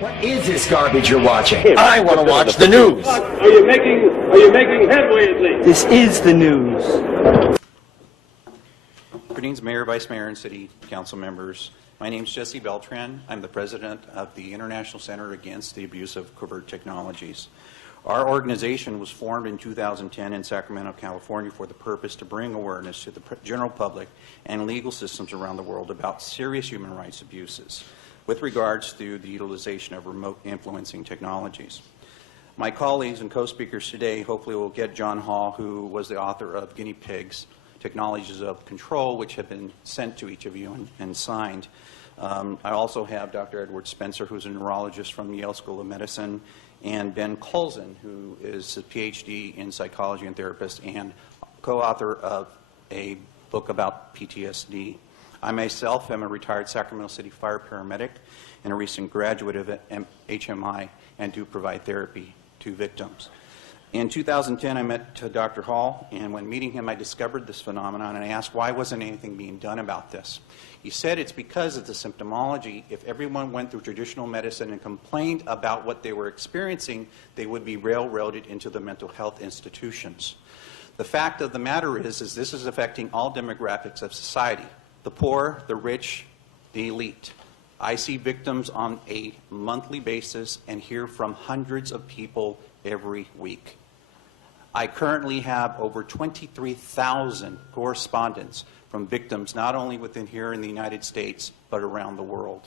What is this garbage you're watching? I want to watch the news. Are you making headway at least? This is the news. Greetings, Mayor, Vice Mayor, and City Council members. My name is Jesse Beltran. I'm the president of the International Center Against the Abuse of Covert Technologies. Our organization was formed in 2010 in Sacramento, California for the purpose to bring awareness to the general public and legal systems around the world about serious human rights abuses with regards to the utilization of remote influencing technologies. My colleagues and co-speakers today hopefully will get John Hall, who was the author of Guinea Pigs, Technologies of Control, which have been sent to each of you and signed. I also have Dr. Edward Spencer, who's a neurologist from Yale School of Medicine, and Ben Colson, who is a PhD in psychology and therapist and co-author of a book about PTSD. I myself am a retired Sacramento City fire paramedic and a recent graduate of HMI and do provide therapy to victims. In 2010, I met Dr. Hall, and when meeting him, I discovered this phenomenon, and I asked why wasn't anything being done about this. He said it's because of the symptomology. If everyone went through traditional medicine and complained about what they were experiencing, they would be railroaded into the mental health institutions. The fact of the matter is this is affecting all demographics of society, the poor, the rich, the elite. I see victims on a monthly basis and hear from hundreds of people every week. I currently have over 23,000 correspondents from victims not only within here in the United States, but around the world.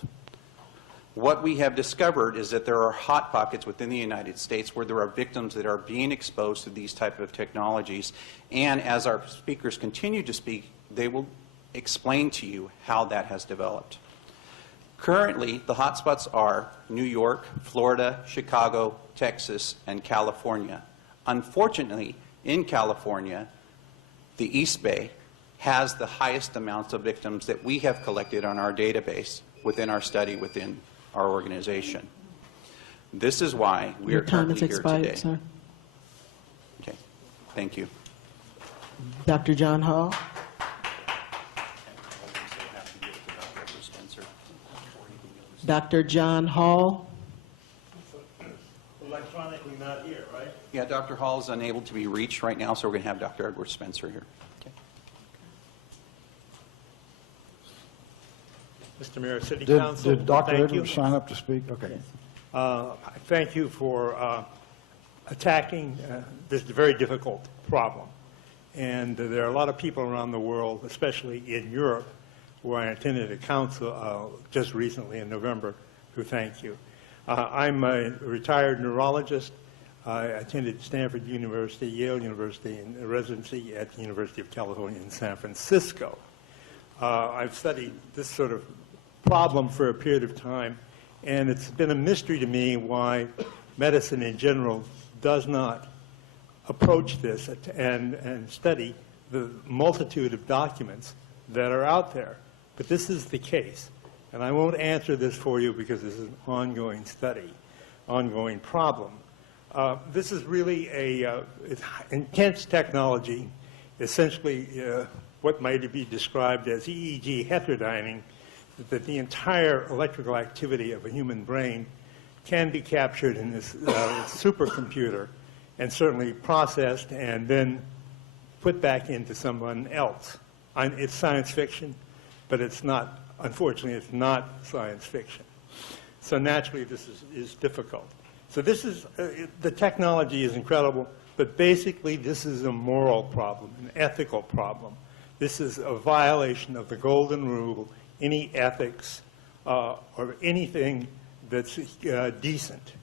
What we have discovered is that there are hot pockets within the United States where there are victims that are being exposed to these type of technologies, and as our speakers continue to speak, they will explain to you how that has developed. Currently, the hotspots are New York, Florida, Chicago, Texas, and California. Unfortunately, in California, the East Bay has the highest amounts of victims that we have collected on our database within our study within our organization. This is why we are currently here today. Sir. Okay, thank you. Dr. John Hall. Dr. John Hall. Electronically not here, right? Yeah, Dr. Hall is unable to be reached right now, so we're going to have Dr. Edward Spencer here. Okay. Mr. Mayor, City Council, did Dr. Edwards sign up to speak? Okay. Thank you for attacking this very difficult problem. And there are a lot of people around the world, especially in Europe, where I attended a council just recently in November, who thank you. I'm a retired neurologist. I attended Stanford University, Yale University, and a residency at the University of California in San Francisco. I've studied this sort of problem for a period of time, and it's been a mystery to me why medicine in general does not approach this and study the multitude of documents that are out there. But this is the case, and I won't answer this for you because this is an ongoing study, ongoing problem. This is really a intense technology, essentially what might be described as EEG heterodyning, that the entire electrical activity of a human brain can be captured in this supercomputer and certainly processed and then put back into someone else. It's science fiction, but it's not, unfortunately, it's not science fiction. So naturally, this is difficult. So this is, the technology is incredible, but basically this is a moral problem, an ethical problem. This is a violation of the golden rule, any ethics or anything that's decent.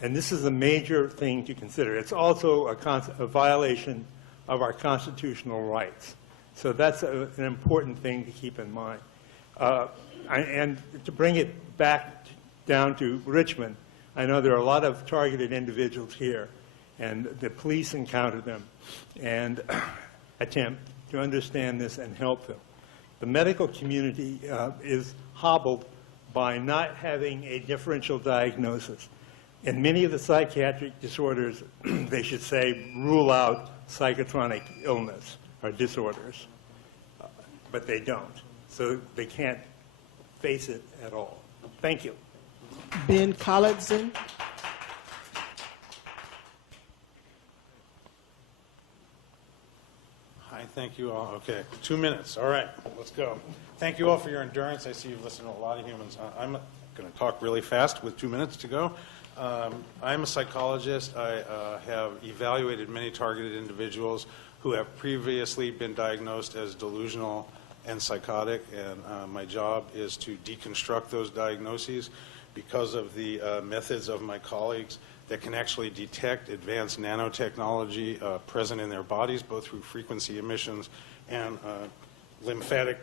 And this is a major thing to consider. It's also a violation of our constitutional rights. So that's an important thing to keep in mind. And to bring it back down to Richmond, I know there are a lot of targeted individuals here, and the police encounter them and attempt to understand this and help them. The medical community is hobbled by not having a differential diagnosis. In many of the psychiatric disorders, they should say, rule out psychotronic illness or disorders, but they don't. So they can't face it at all. Thank you. Ben Collinson. Hi, thank you all. Okay, 2 minutes. All right, let's go. Thank you all for your endurance. I see you've listened to a lot of humans. I'm going to talk really fast with 2 minutes to go. I'm a psychologist. I have evaluated many targeted individuals who have previously been diagnosed as delusional and psychotic, and my job is to deconstruct those diagnoses because of the methods of my colleagues that can actually detect advanced nanotechnology present in their bodies, both through frequency emissions and lymphatic,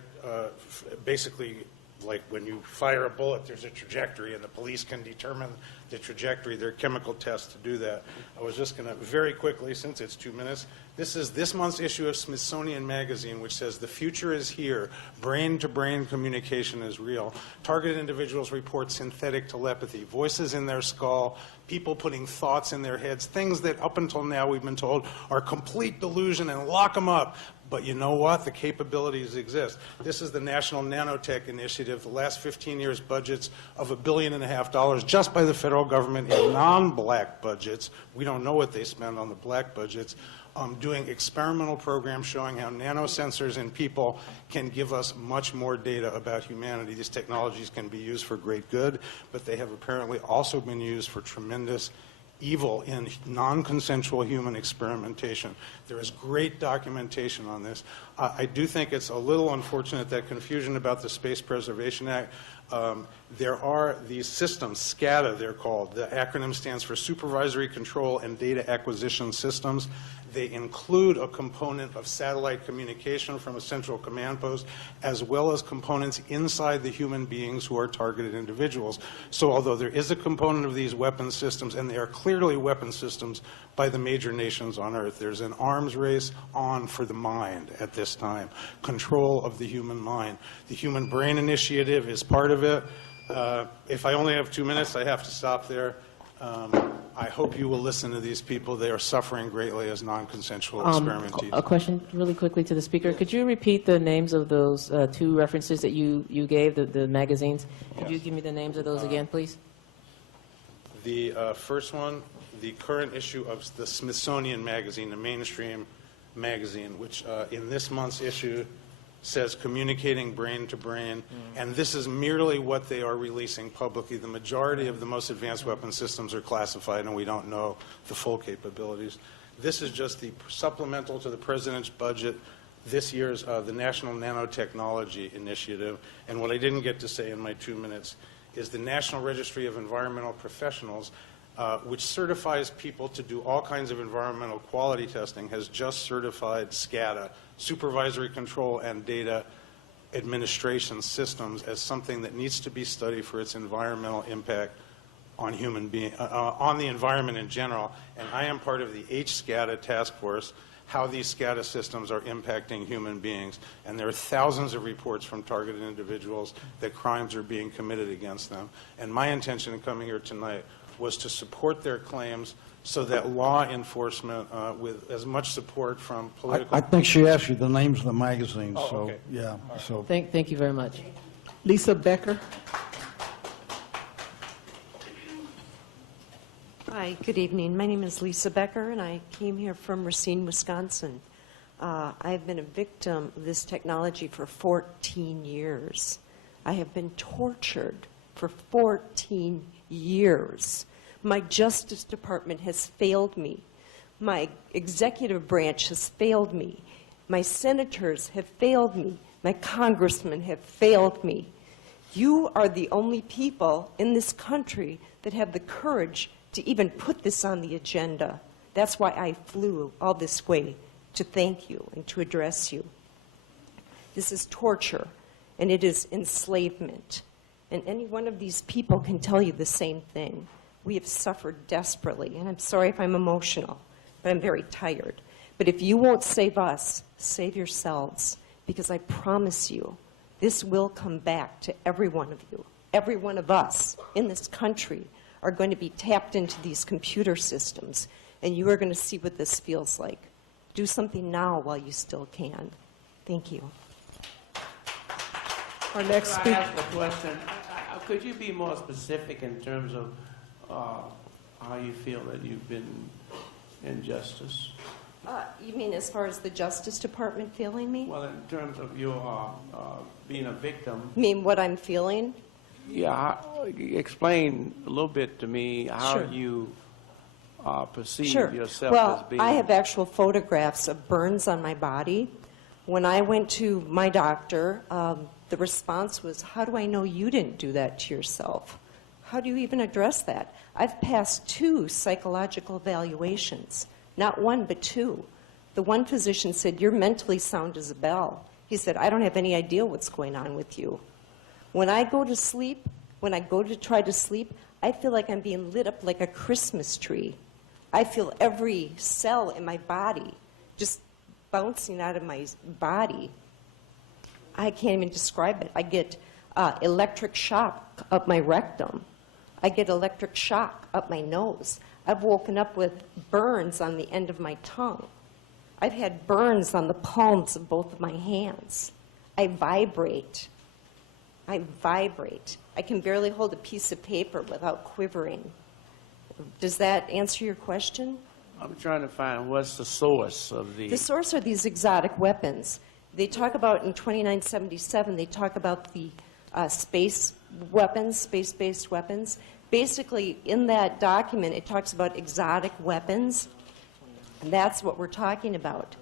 basically like when you fire a bullet, there's a trajectory, and the police can determine the trajectory. There are chemical tests to do that. I was just going to very quickly, since it's 2 minutes, this is this month's issue of Smithsonian Magazine, which says the future is here. Brain-to-brain communication is real. Targeted individuals report synthetic telepathy, voices in their skull, people putting thoughts in their heads, things that up until now we've been told are complete delusion and lock them up. But you know what? The capabilities exist. This is the National Nanotech Initiative. The last 15 years budgets of $1.5 billion just by the federal government in non-black budgets. We don't know what they spend on the black budgets. Doing experimental programs showing how nanosensors in people can give us much more data about humanity. These technologies can be used for great good, but they have apparently also been used for tremendous evil in non-consensual human experimentation. There is great documentation on this. I do think it's a little unfortunate that confusion about the Space Preservation Act. There are these systems, SCADA they're called. The acronym stands for Supervisory Control and Data Acquisition Systems. They include a component of satellite communication from a central command post, as well as components inside the human beings who are targeted individuals. So although there is a component of these weapon systems, and they are clearly weapon systems by the major nations on Earth, there's an arms race on for the mind at this time, control of the human mind. The Human Brain Initiative is part of it. If I only have 2 minutes, I have to stop there. I hope you will listen to these people. They are suffering greatly as non-consensual experimentees. A question really quickly to the speaker. Could you repeat the names of those two references that you gave, the magazines? Could you give me the names of those again, please? The first one, the current issue of the Smithsonian Magazine, the mainstream magazine, which in this month's issue says communicating brain to brain, and this is merely what they are releasing publicly. The majority of the most advanced weapon systems are classified, and we don't know the full capabilities. This is just the supplemental to the President's budget this year's the National Nanotechnology Initiative. And what I didn't get to say in my 2 minutes is the National Registry of Environmental Professionals, which certifies people to do all kinds of environmental quality testing, has just certified SCADA, Supervisory Control and Data Administration Systems, as something that needs to be studied for its environmental impact on on the environment in general. And I am part of the HSCADA task force, how these SCADA systems are impacting human beings. And there are thousands of reports from targeted individuals that crimes are being committed against them. And my intention in coming here tonight was to support their claims so that law enforcement, with as much support from political... I think she asked you the names of the magazines, Oh, so, okay. yeah. So Thank you very much. Lisa Becker. Hi, good evening. My name is Lisa Becker, and I came here from Racine, Wisconsin. I've been a victim of this technology for 14 years. I have been tortured for 14 years. My Justice Department has failed me. My executive branch has failed me. My senators have failed me. My congressmen have failed me. You are the only people in this country that have the courage to even put this on the agenda. That's why I flew all this way, to thank you and to address you. This is torture, and it is enslavement. And any one of these people can tell you the same thing. We have suffered desperately, and I'm sorry if I'm emotional, but I'm very tired. But if you won't save us, save yourselves, because I promise you, this will come back to every one of you. Every one of us in this country are going to be tapped into these computer systems, and you are going to see what this feels like. Do something now while you still can. Thank you. Our next Can I speaker. ask a question? Could you be more specific in terms of how you feel that you've been injustice? You mean as far as the Justice Department feeling me? Well, in terms of your being a victim. You mean what I'm feeling? Yeah, explain a little bit to me how Sure. you perceive Sure. yourself Well, as being. I have actual photographs of burns on my body. When I went to my doctor, the response was, how do I know you didn't do that to yourself? How do you even address that? I've passed 2 psychological evaluations, not 1, but 2. The one physician said, you're mentally sound as a bell. He said, I don't have any idea what's going on with you. When I go to sleep, when I go to try to sleep, I feel like I'm being lit up like a Christmas tree. I feel every cell in my body just bouncing out of my body. I can't even describe it. I get electric shock up my rectum. I get electric shock up my nose. I've woken up with burns on the end of my tongue. I've had burns on the palms of both of my hands. I vibrate. I vibrate. I can barely hold a piece of paper without quivering. Does that answer your question? I'm trying to find what's the source of the. The source are these exotic weapons. They talk about in 2977, they talk about the space weapons, space-based weapons. Basically, in that document, it talks about exotic weapons, and that's what we're talking about.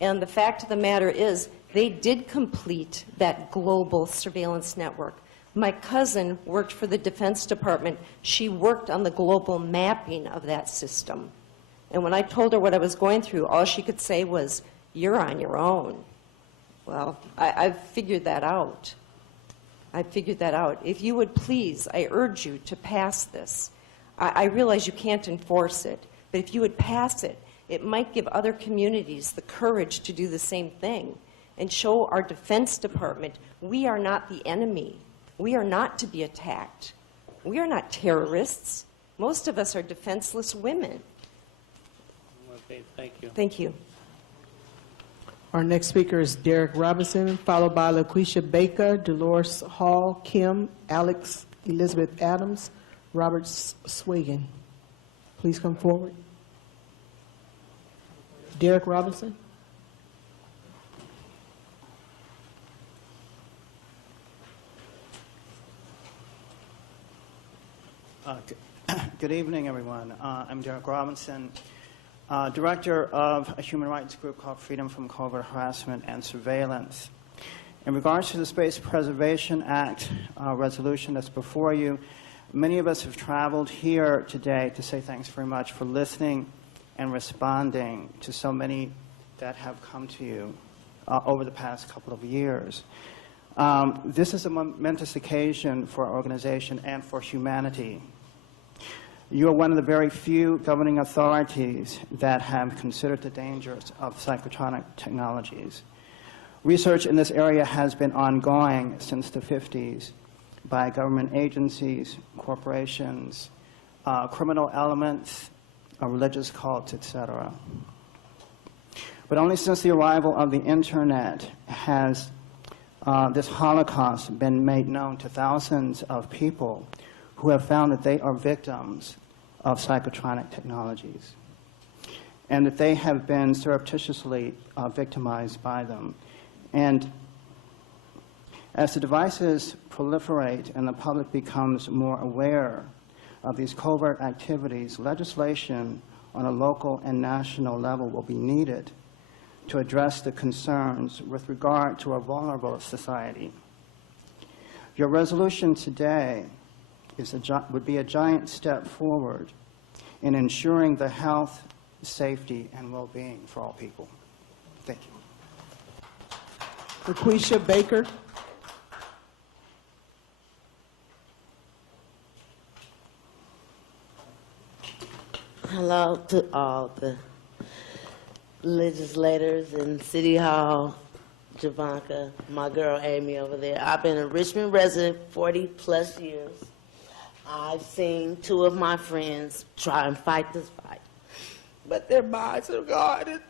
And the fact of the matter is, they did complete that global surveillance network. My cousin worked for the Defense Department. She worked on the global mapping of that system. And when I told her what I was going through, all she could say was, you're on your own. Well, I've figured that out. I figured that out. If you would please, I urge you to pass this. I realize you can't enforce it, but if you would pass it, it might give other communities the courage to do the same thing and show our Defense Department we are not the enemy. We are not to be attacked. We are not terrorists. Most of us are defenseless women. Okay, thank you. Thank you. Our next speaker is Derek Robinson, followed by LaQuisha Baker, Dolores Hall, Kim, Alex, Elizabeth Adams, Robert Swagan. Please come forward. Derek Robinson. Good evening, everyone. I'm Derek Robinson, Director of a human rights group called Freedom from Covert Harassment and Surveillance. In regards to the Space Preservation Act resolution that's before you, many of us have traveled here today to say thanks very much for listening and responding to so many that have come to you over the past couple of years. This is a momentous occasion for our organization and for humanity. You are one of the very few governing authorities that have considered the dangers of psychotronic technologies. Research in this area has been ongoing since the 50s by government agencies, corporations, criminal elements, religious cults, etc. But only since the arrival of the Internet has this Holocaust been made known to thousands of people who have found that they are victims of psychotronic technologies and that they have been surreptitiously victimized by them. And as the devices proliferate and the public becomes more aware of these covert activities, legislation on a local and national level will be needed to address the concerns with regard to a vulnerable society. Your resolution today would be a giant step forward in ensuring the health, safety, and well-being for all people. Thank you. LaQuisha Baker. Hello to all the legislators in City Hall, Javanka, my girl Amy over there. I've been a Richmond resident 40-plus years. I've seen 2 of my friends try and fight this fight, but their minds are gone and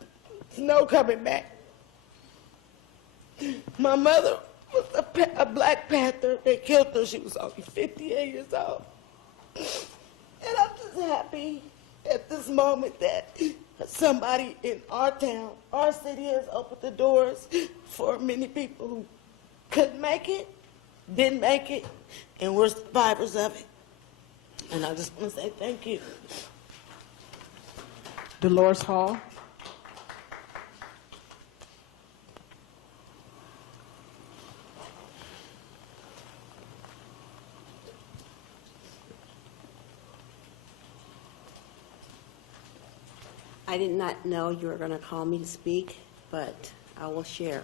there's no coming back. My mother was a Black Panther. They killed her. She was only 58 years old. And I'm just happy at this moment that somebody in our town, our city, has opened the doors for many people who couldn't make it, didn't make it, and were survivors of it. And I just want to say thank you. Dolores Hall. I did not know you were going to call me to speak, but I will share.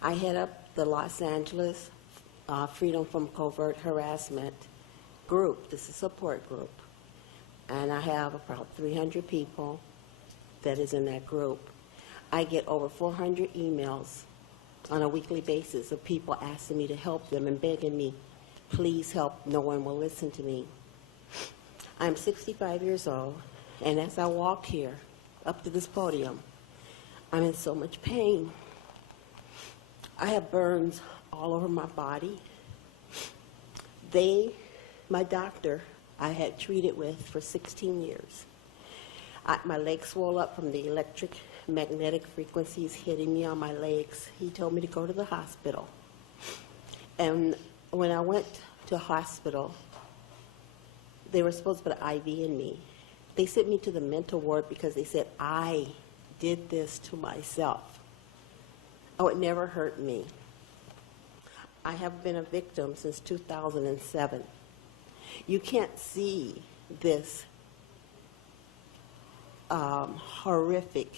I head up the Los Angeles Freedom from Covert Harassment group. This is a support group. And I have about 300 people that is in that group. I get over 400 emails on a weekly basis of people asking me to help them and begging me, please help, no one will listen to me. I'm 65 years old. And as I walk here, up to this podium, I'm in so much pain. I have burns all over my body. My doctor, I had treated with for 16 years. My legs swole up from the electromagnetic frequencies hitting me on my legs. He told me to go to the hospital. And when I went to hospital, they were supposed to put an IV in me. They sent me to the mental ward because they said I did this to myself. Oh, it never hurt me. I have been a victim since 2007. You can't see this horrific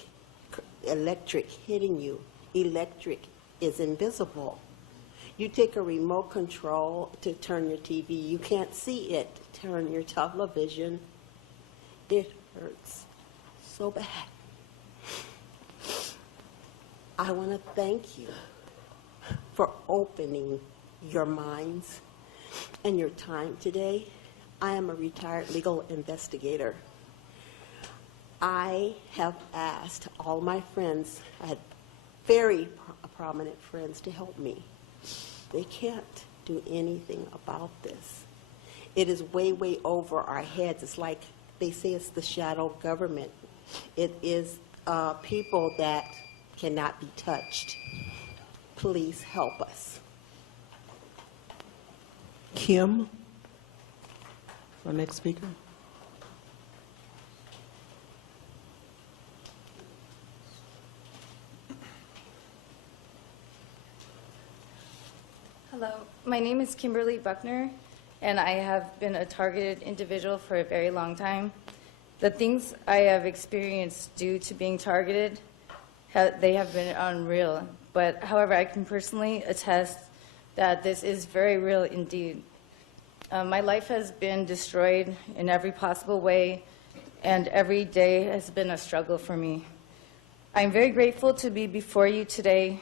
electric hitting you. Electric is invisible. You take a remote control to turn your TV. You can't see it. Turn your television. It hurts so bad. I want to thank you for opening your minds and your time today. I am a retired legal investigator. I have asked all my friends, I had very prominent friends, to help me. They can't do anything about this. It is way, way over our heads. It's like they say it's the shadow government. It is people that cannot be touched. Please help us. Kim, our next speaker. Hello, my name is Kimberly Buckner, and I have been a targeted individual for a very long time. The things I have experienced due to being targeted, they have been unreal. But however, I can personally attest that this is very real indeed. My life has been destroyed in every possible way, and every day has been a struggle for me. I'm very grateful to be before you today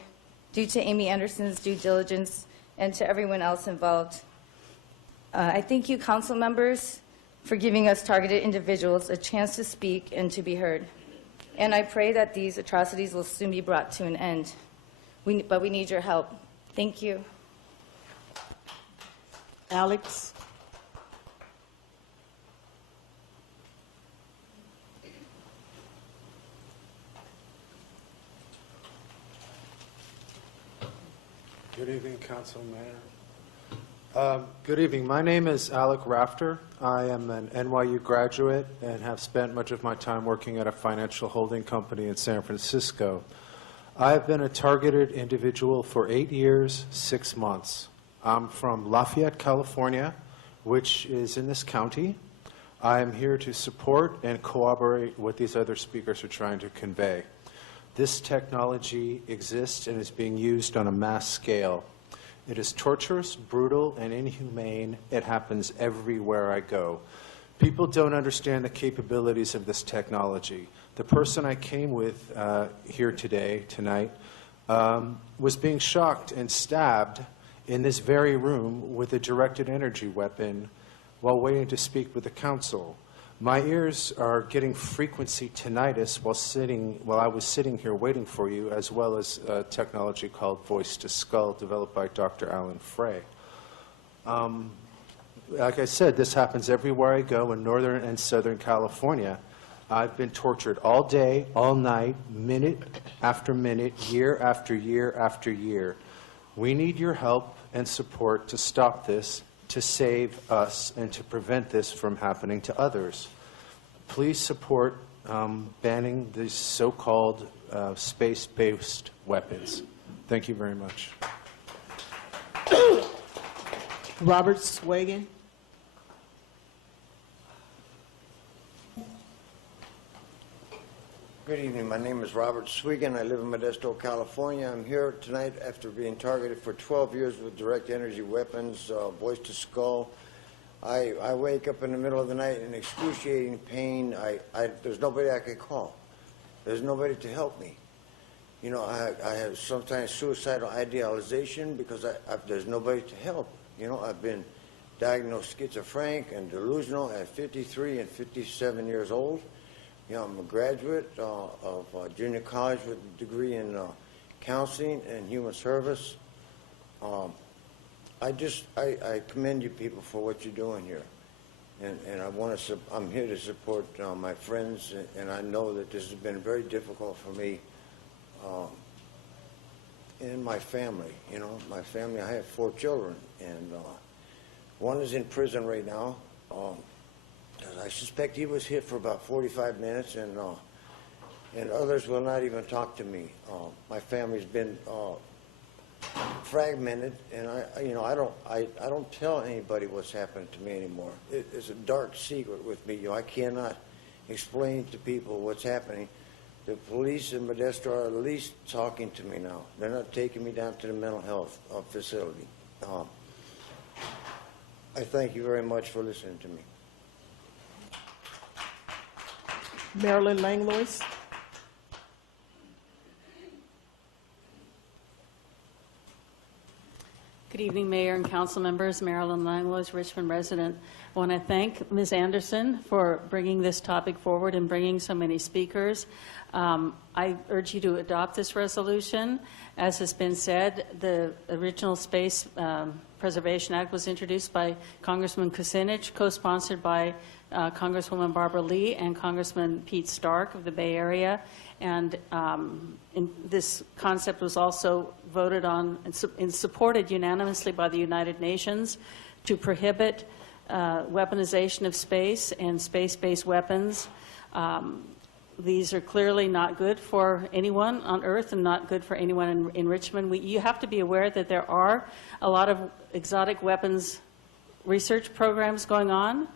due to Amy Anderson's due diligence and to everyone else involved. I thank you, council members, for giving us targeted individuals a chance to speak and to be heard. And I pray that these atrocities will soon be brought to an end. But we need your help. Thank you. Alex. Good evening, Council Mayor. Good evening. My name is Alec Rafter. I am an NYU graduate and have spent much of my time working at a financial holding company in San Francisco. I have been a targeted individual for 8 years, 6 months. I'm from Lafayette, California, which is in this county. I am here to support and corroborate what these other speakers are trying to convey. This technology exists and is being used on a mass scale. It is torturous, brutal, and inhumane. It happens everywhere I go. People don't understand the capabilities of this technology. The person I came with here tonight, was being shocked and stabbed in this very room with a directed energy weapon while waiting to speak with the council. My ears are getting frequency tinnitus while I was sitting here waiting for you, as well as a technology called voice to skull developed by Dr. Alan Frey. Like I said, this happens everywhere I go in Northern and Southern California. I've been tortured all day, all night, minute after minute, year after year after year. We need your help and support to stop this, to save us, and to prevent this from happening to others. Please support banning these so-called space-based weapons. Thank you very much. Robert Swagan. Good evening. My name is Robert Swigan. I live in Modesto, California. I'm here tonight after being targeted for 12 years with direct energy weapons, voice to skull. I wake up in the middle of the night in excruciating pain. There's nobody I could call. There's nobody to help me. You know, I have sometimes suicidal idealization because there's nobody to help. You know, I've been diagnosed schizophrenic and delusional at 53 and 57 years old. You know, I'm a graduate of junior college with a degree in counseling and human service. I commend you people for what you're doing here, and I'm here to support my friends, and I know that this has been very difficult for me and my family. You know, my family. I have 4 children, and one is in prison right now. I suspect he was hit for about 45 minutes, and others will not even talk to me. My family's been fragmented, and I don't tell anybody what's happened to me anymore. It's a dark secret with me. You know, I cannot explain to people what's happening. The police in Modesto are at least talking to me now. They're not taking me down to the mental health facility. I thank you very much for listening to me. Marilyn Langlois. Good evening, Mayor and council members. Marilyn Langlois, Richmond resident. I want to thank Ms. Anderson for bringing this topic forward and bringing so many speakers. I urge you to adopt this resolution. As has been said, the original Space Preservation Act was introduced by Congressman Kucinich, co-sponsored by Congresswoman Barbara Lee and Congressman Pete Stark of the Bay Area. And this concept was also voted on and supported unanimously by the United Nations to prohibit weaponization of space and space-based weapons. These are clearly not good for anyone on Earth and not good for anyone in Richmond. You have to be aware that there are a lot of exotic weapons research programs going on.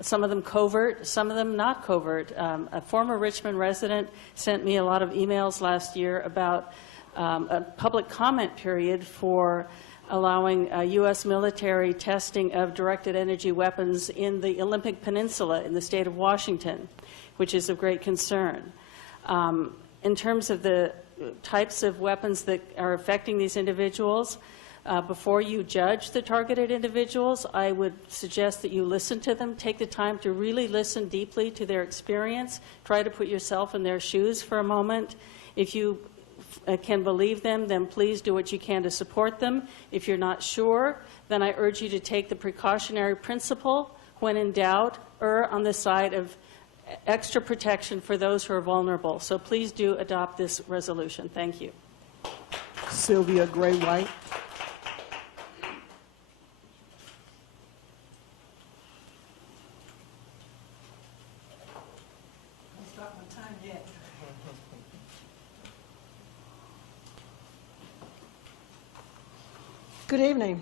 Some of them covert, some of them not covert. A former Richmond resident sent me a lot of emails last year about a public comment period for allowing U.S. military testing of directed energy weapons in the Olympic Peninsula in the state of Washington, which is of great concern. In terms of the types of weapons that are affecting these individuals, before you judge the targeted individuals, I would suggest that you listen to them, take the time to really listen deeply to their experience, try to put yourself in their shoes for a moment. If you can believe them, then please do what you can to support them. If you're not sure, then I urge you to take the precautionary principle. When in doubt, err on the side of extra protection for those who are vulnerable. So please do adopt this resolution. Thank you. Sylvia Gray White. Good evening.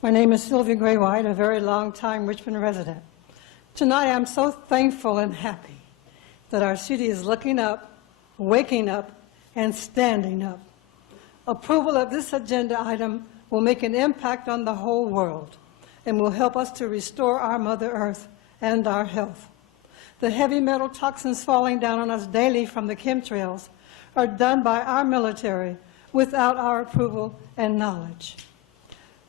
My name is Sylvia Gray White, a very long-time Richmond resident. Tonight I'm so thankful and happy that our city is looking up, waking up, and standing up. Approval of this agenda item will make an impact on the whole world and will help us to restore our Mother Earth and our health. The heavy metal toxins falling down on us daily from the chemtrails are done by our military without our approval and knowledge.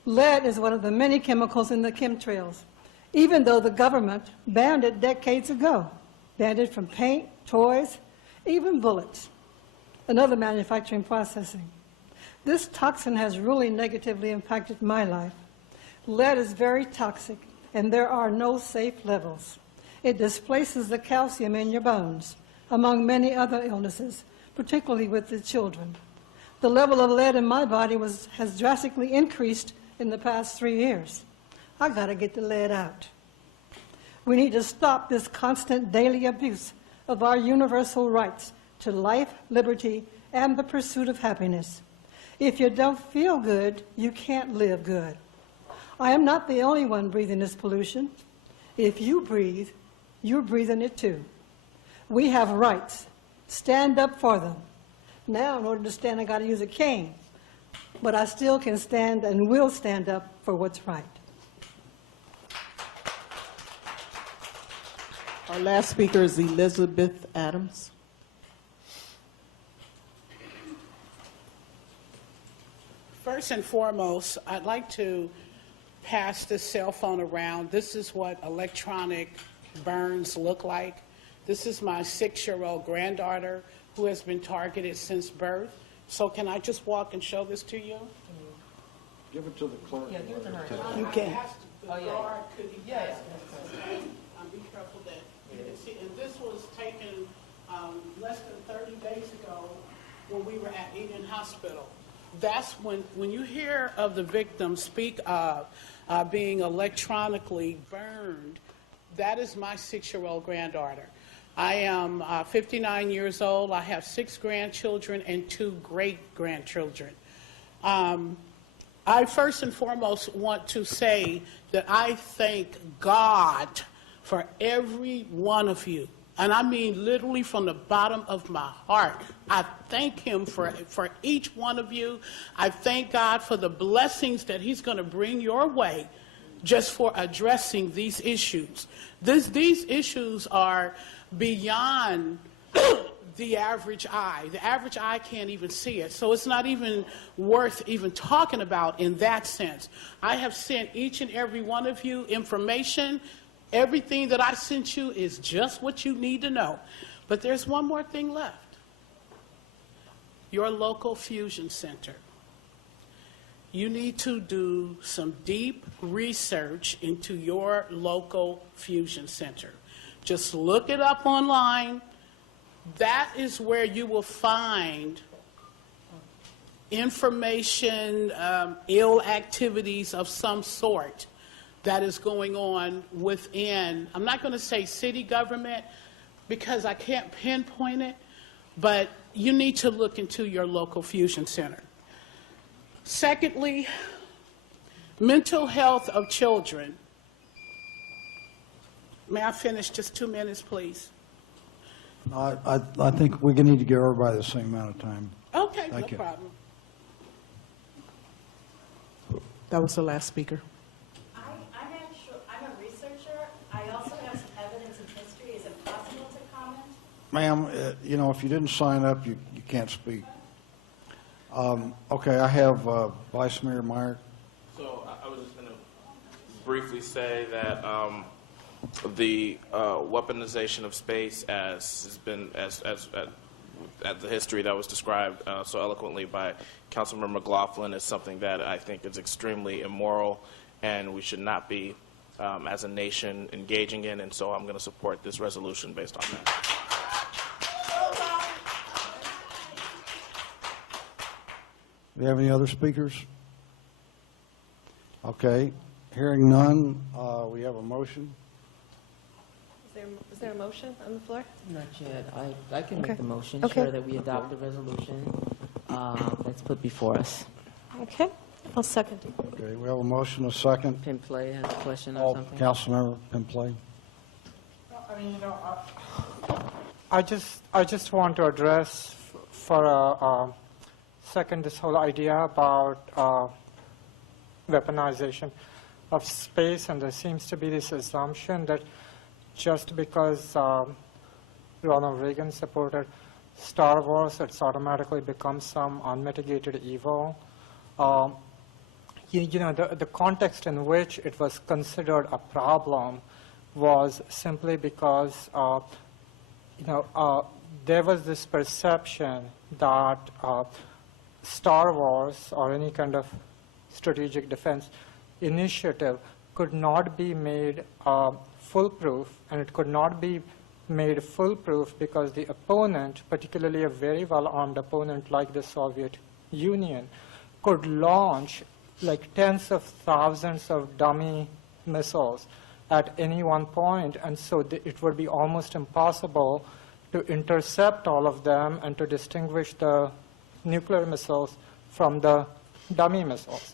Lead is one of the many chemicals in the chemtrails. even though the government banned it decades ago, banned it from paint, toys, even bullets, and other manufacturing processing. This toxin has really negatively impacted my life. Lead is very toxic, and there are no safe levels. It displaces the calcium in your bones, among many other illnesses, particularly with the children. The level of lead in my body has drastically increased in the past 3 years. I got to get the lead out. We need to stop this constant daily abuse of our universal rights to life, liberty, and the pursuit of happiness. If you don't feel good, you can't live good. I am not the only one breathing this pollution. If you breathe, you're breathing it too. We have rights. Stand up for them. Now, in order to stand, I got to use a cane. But I still can stand and will stand up for what's right. Our last speaker is Elizabeth Adams. First and foremost, I'd like to pass this cell phone around. This is what electronic burns look like. This is my 6-year-old granddaughter who has been targeted since birth. So can I just walk and show this to you? Give it to the clerk. Yeah, give it to her. You can. Oh, yeah. Could you pass this? Be careful that you can see. And this was taken less than 30 days ago when we were at Eden Hospital. That's when you hear of the victim speak of being electronically burned, that is my 6-year-old granddaughter. I am 59 years old. I have 6 grandchildren and 2 great-grandchildren. I first and foremost want to say that I thank God for every one of you. And I mean literally from the bottom of my heart. I thank him for each one of you. I thank God for the blessings that he's going to bring your way just for addressing these issues. These issues are beyond the average eye. The average eye can't even see it. So it's not even worth even talking about in that sense. I have sent each and every one of you information. Everything that I sent you is just what you need to know. But there's one more thing left. Your local fusion center. You need to do some deep research into your local fusion center. Just look it up online. That is where you will find information, ill activities of some sort that is going on within, I'm not going to say city government because I can't pinpoint it, but you need to look into your local fusion center. Secondly, mental health of children. May I finish just 2 minutes, please? I think we need to give everybody the same amount of time. Okay, Thank you. no problem. That was the last speaker. I'm a researcher. I also have some evidence and history. Is it possible to comment? Ma'am, if you didn't sign up, you can't speak. Okay, I have Vice Mayor Meyer. So I was just going to briefly say that the weaponization of space as the history that was described so eloquently by Councilmember McLaughlin is something that I think is extremely immoral and we should not be, as a nation, engaging in, and so I'm going to support this resolution based on that. Do you have any other speakers? Okay, hearing none, we have a motion. Is there a motion on the floor? Not yet. I can Okay. make the motion, Okay. sure, that we adopt the resolution that's put before us. Okay, I'll second. Okay, we have a motion, a second. Pimplay has a question or something? Councilmember Pimplay. I mean, I just want to address for a second this whole idea about weaponization of space, and there seems to be this assumption that just because Ronald Reagan supported Star Wars, it's automatically becomes some unmitigated evil. the context in which it was considered a problem was simply because, there was this perception that Star Wars or any kind of strategic defense initiative could not be made foolproof, and it could not be made foolproof because the opponent, particularly a very well-armed opponent like the Soviet Union, could launch like tens of thousands of dummy missiles at any one point, and so it would be almost impossible to intercept all of them and to distinguish the nuclear missiles from the dummy missiles.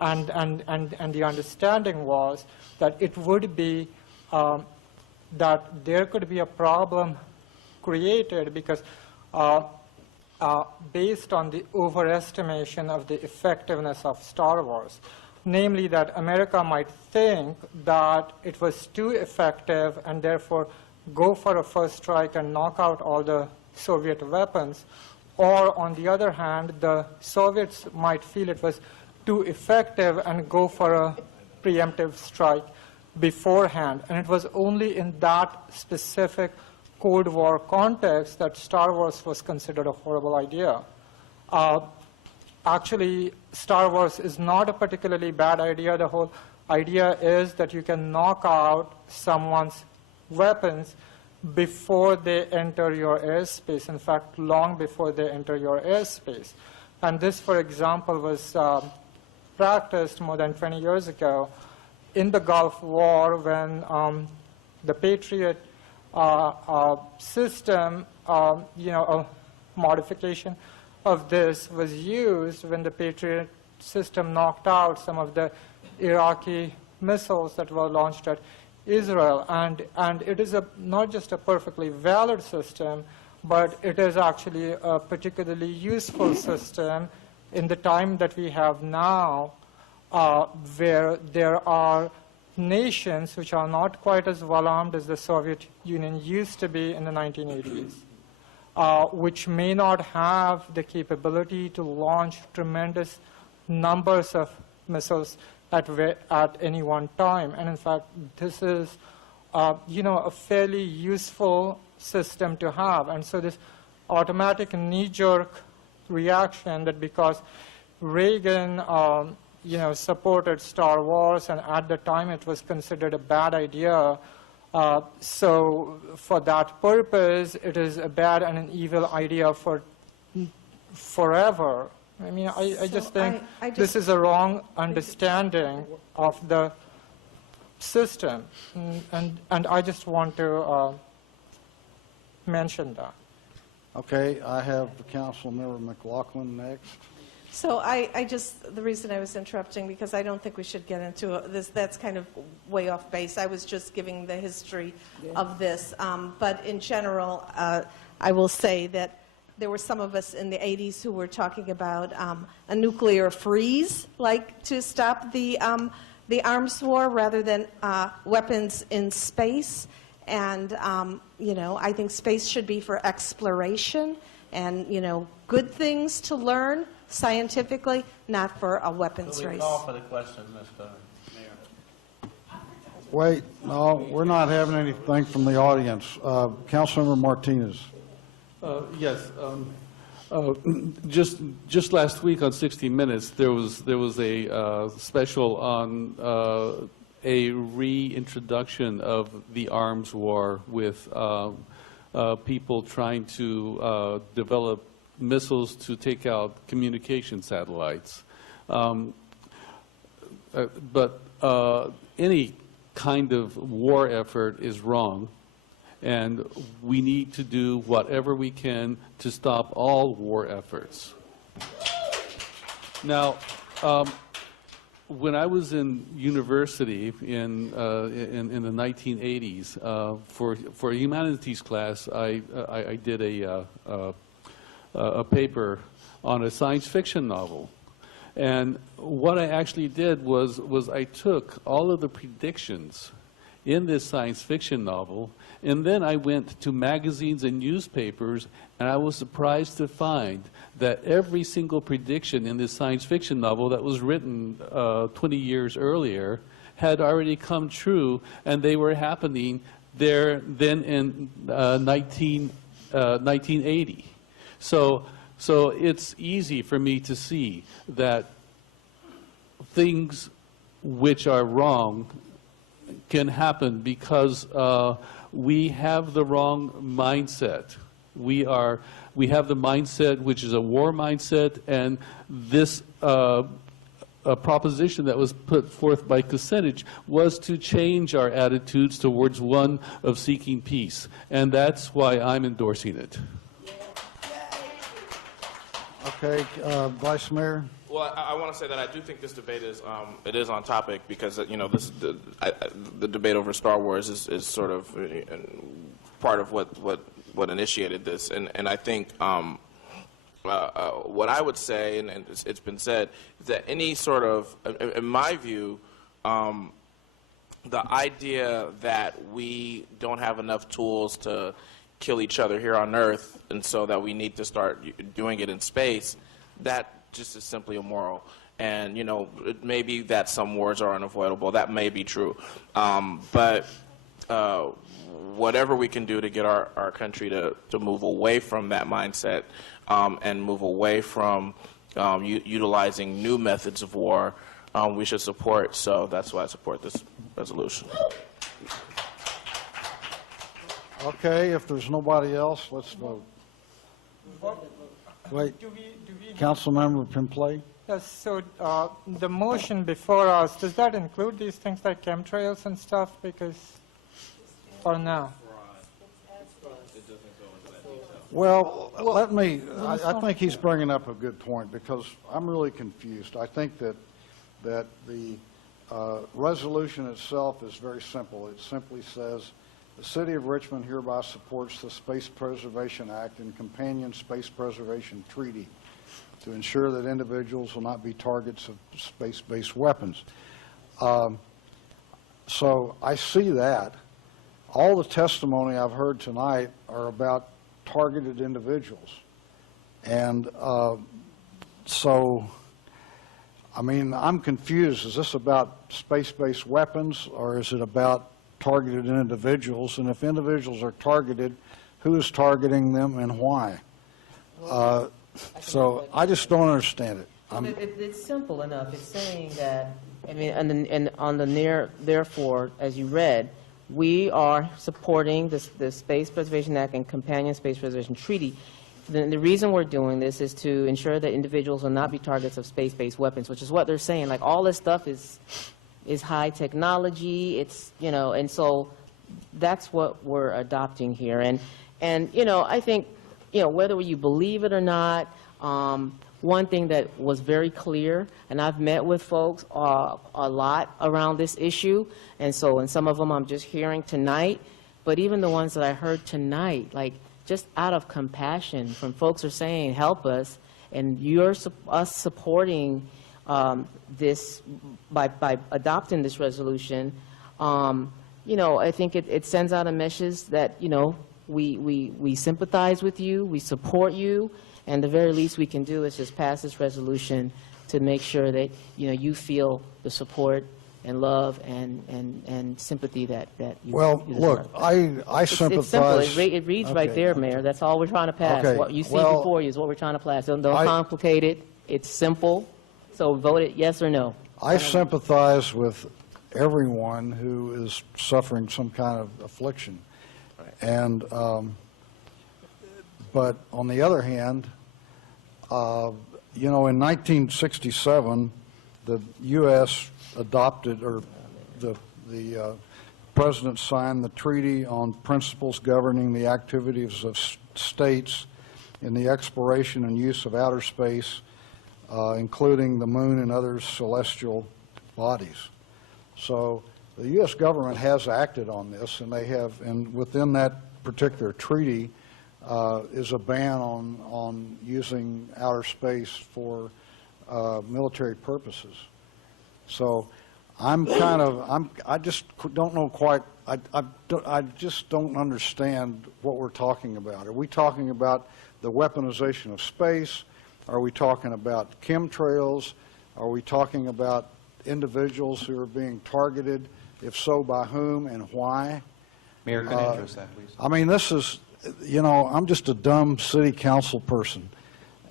And the understanding was that it would be that there could be a problem created because based on the overestimation of the effectiveness of Star Wars, namely that America might think that it was too effective and therefore go for a first strike and knock out all the Soviet weapons, or on the other hand, the Soviets might feel it was too effective and go for a preemptive strike beforehand. And it was only in that specific Cold War context that Star Wars was considered a horrible idea. Actually, Star Wars is not a particularly bad idea. The whole idea is that you can knock out someone's weapons before they enter your airspace, in fact, long before they enter your airspace. And this, for example, was practiced more than 20 years ago in the Gulf War when the Patriot system, a modification of this was used when the Patriot system knocked out some of the Iraqi missiles that were launched at Israel. And it is not just a perfectly valid system, but it is actually a particularly useful system in the time that we have now, where there are nations which are not quite as well armed as the Soviet Union used to be in the 1980s, which may not have the capability to launch tremendous numbers of missiles at any one time. And in fact, this is a fairly useful system to have. And so this automatic knee-jerk reaction that because Reagan supported Star Wars, and at the time it was considered a bad idea, so for that purpose it is a bad and an evil idea for forever. I mean, I just think this is a wrong understanding of the system, and I just want to mention that. Okay, I have Councilmember McLaughlin next. So the reason I was interrupting, because I don't think we should get into this, that's kind of way off base. I was just giving the history of this. But in general, I will say that there were some of us in the 80s who were talking about a nuclear freeze, like to stop the arms war rather than weapons in space. And, I think space should be for exploration and, good things to learn scientifically, not for a weapons race. Call for the question, Mr. Mayor. Wait, no, we're not having anything from the audience. Councilmember Martinez. Yes. Just last week on 60 Minutes, there was a special on a reintroduction of the arms war with people trying to develop missiles to take out communication satellites. But any kind of war effort is wrong, and we need to do whatever we can to stop all war efforts. Now, when I was in university in the 1980s, for a humanities class, I did a paper on a science fiction novel. And what I actually did was I took all of the predictions in this science fiction novel. And then I went to magazines and newspapers, and I was surprised to find that every single prediction in this science fiction novel that was written 20 years earlier had already come true, and they were happening there then in 1980. So it's easy for me to see that things which are wrong can happen because we have the wrong mindset. We have the mindset which is a war mindset, and this a proposition that was put forth by Kucinich was to change our attitudes towards one of seeking peace, and that's why I'm endorsing it. Okay, Vice Mayor? Well, I want to say that I do think this debate is it is on topic because the debate over Star Wars is sort of part of what initiated this, and I think what I would say, and it's been said, is that any sort of, in my view, the idea that we don't have enough tools to kill each other here on Earth, and so that we need to start doing it in space, that just is simply immoral. And, maybe that some wars are unavoidable. That may be true. But whatever we can do to get our country to move away from that mindset and move away from utilizing new methods of war, we should support. So that's why I support this resolution. Okay, if there's nobody else, let's vote. Wait, Councilmember Pimplay? Yes, so the motion before us, does that include these things like chemtrails and stuff? Because, or no? Well, I think he's bringing up a good point because I'm really confused. I think that the resolution itself is very simple. It simply says, the City of Richmond hereby supports the Space Preservation Act and companion Space Preservation Treaty to ensure that individuals will not be targets of space-based weapons. So I see that. All the testimony I've heard tonight are about targeted individuals. And so, I mean, I'm confused. Is this about space-based weapons, or is it about targeted individuals? And if individuals are targeted, who is targeting them and why? So I just don't understand it. It's simple enough. It's saying that, I mean, and on the therefore, as you read, we are supporting the Space Preservation Act and Companion Space Preservation Treaty. The reason we're doing this is to ensure that individuals will not be targets of space-based weapons, which is what they're saying. Like, all this stuff is high technology. It's, and so that's what we're adopting here. And I think, whether you believe it or not, one thing that was very clear, and I've met with folks a lot around this issue, and some of them I'm just hearing tonight, but even the ones that I heard tonight, like, just out of compassion from folks are saying, help us, and us supporting this by adopting this resolution, I think it sends out a message that, we sympathize with you, we support you, and the very least we can do is just pass this resolution to make sure that, you feel the support and love and sympathy that you look, I sympathize. It's simple. It reads right there, Mayor. That's all we're trying to pass. Okay. What you see before you is what we're trying to pass. Don't complicate it. It's simple. So vote it yes or no. I sympathize with everyone who is suffering some kind of affliction. And, but on the other hand, in 1967, the U.S. adopted, or the President signed the Treaty on Principles Governing the Activities of States in the Exploration and Use of Outer Space, including the moon and other celestial bodies. So the U.S. government has acted on this, and they have, and within that particular treaty is a ban on using outer space for military purposes. So I just don't know quite, I just don't understand what we're talking about. Are we talking about the weaponization of space? Are we talking about chemtrails? Are we talking about individuals who are being targeted? If so, by whom and why? Mayor, could I address that, please? I mean, this is, you know, I'm just a dumb city council person,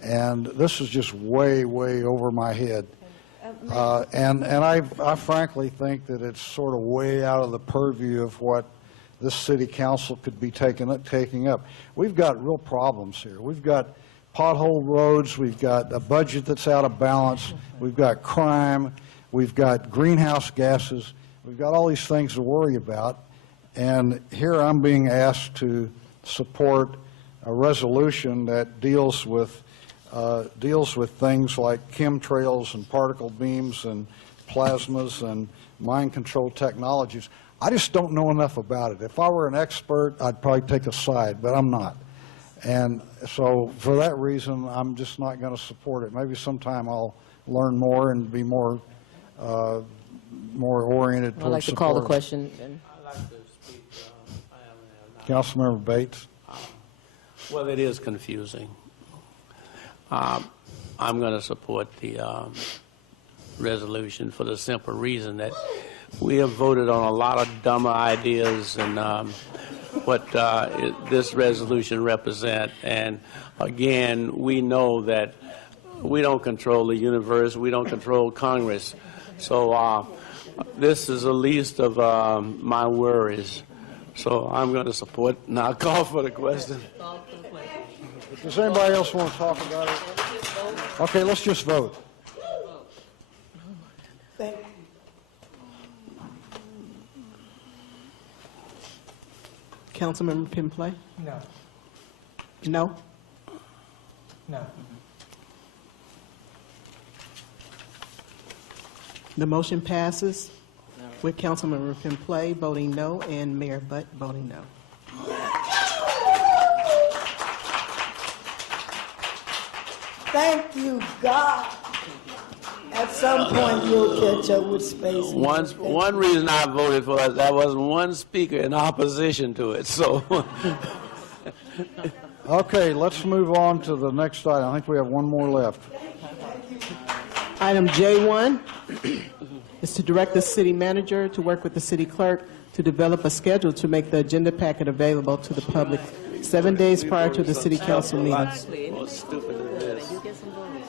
and this is just way, way over my head. And I frankly think that it's sort of way out of the purview of what this city council could be taking up. We've got real problems here. We've got pothole roads. We've got a budget that's out of balance. We've got crime. We've got greenhouse gases. We've got all these things to worry about. And here I'm being asked to support a resolution that deals with things like chemtrails and particle beams and plasmas and mind control technologies. I just don't know enough about it. If I were an expert, I'd probably take a side, but I'm not. And so for that reason, I'm just not going to support it. Maybe sometime I'll learn more and be more oriented towards I'd like to call the question. I'd like to speak. Councilmember Bates. Well, it is confusing. I'm going to support the resolution for the simple reason that we have voted on a lot of dumber ideas and what this resolution represents. And again, we know that we don't control the universe. We don't control Congress. So this is the least of my worries. So I'm going to support, and I'll call for the question. Does anybody else want to talk about it? Okay, let's just vote. Thank you. Councilmember Pimplay? No. No? No. The motion passes with Councilmember Pimplay voting no and Mayor Butt voting no. Thank you, God. At some point, you'll catch up with space. One reason I voted for it, there wasn't one speaker in opposition to it. So, okay, let's move on to the next item. I think we have one more left. Item J1 is to direct the city manager to work with the city clerk to develop a schedule to make the agenda packet available to the public 7 days prior to the city council meeting. what stupid is this?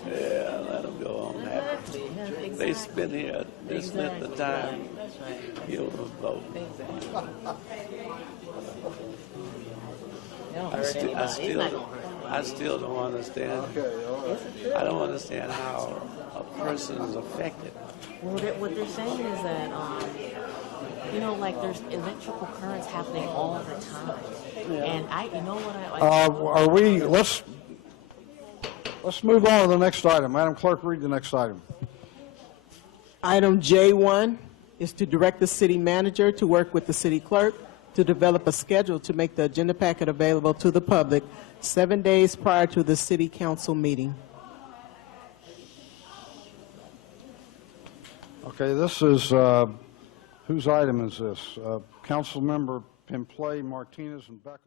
Yeah, let them go on that. They spend here this length of time. You'll vote. I still don't understand. I don't understand how a person is affected. Well, what they're saying is that, you know, like there's electrical currents happening all the time. And you know what Are we, let's move on to the next item. Madam Clerk, read the next item. Item J1 is to direct the city manager to work with the city clerk to develop a schedule to make the agenda packet available to the public 7 days prior to the city council meeting. Okay, this is, whose item is this? Councilmember Pimplay, Martinez, and Beckles.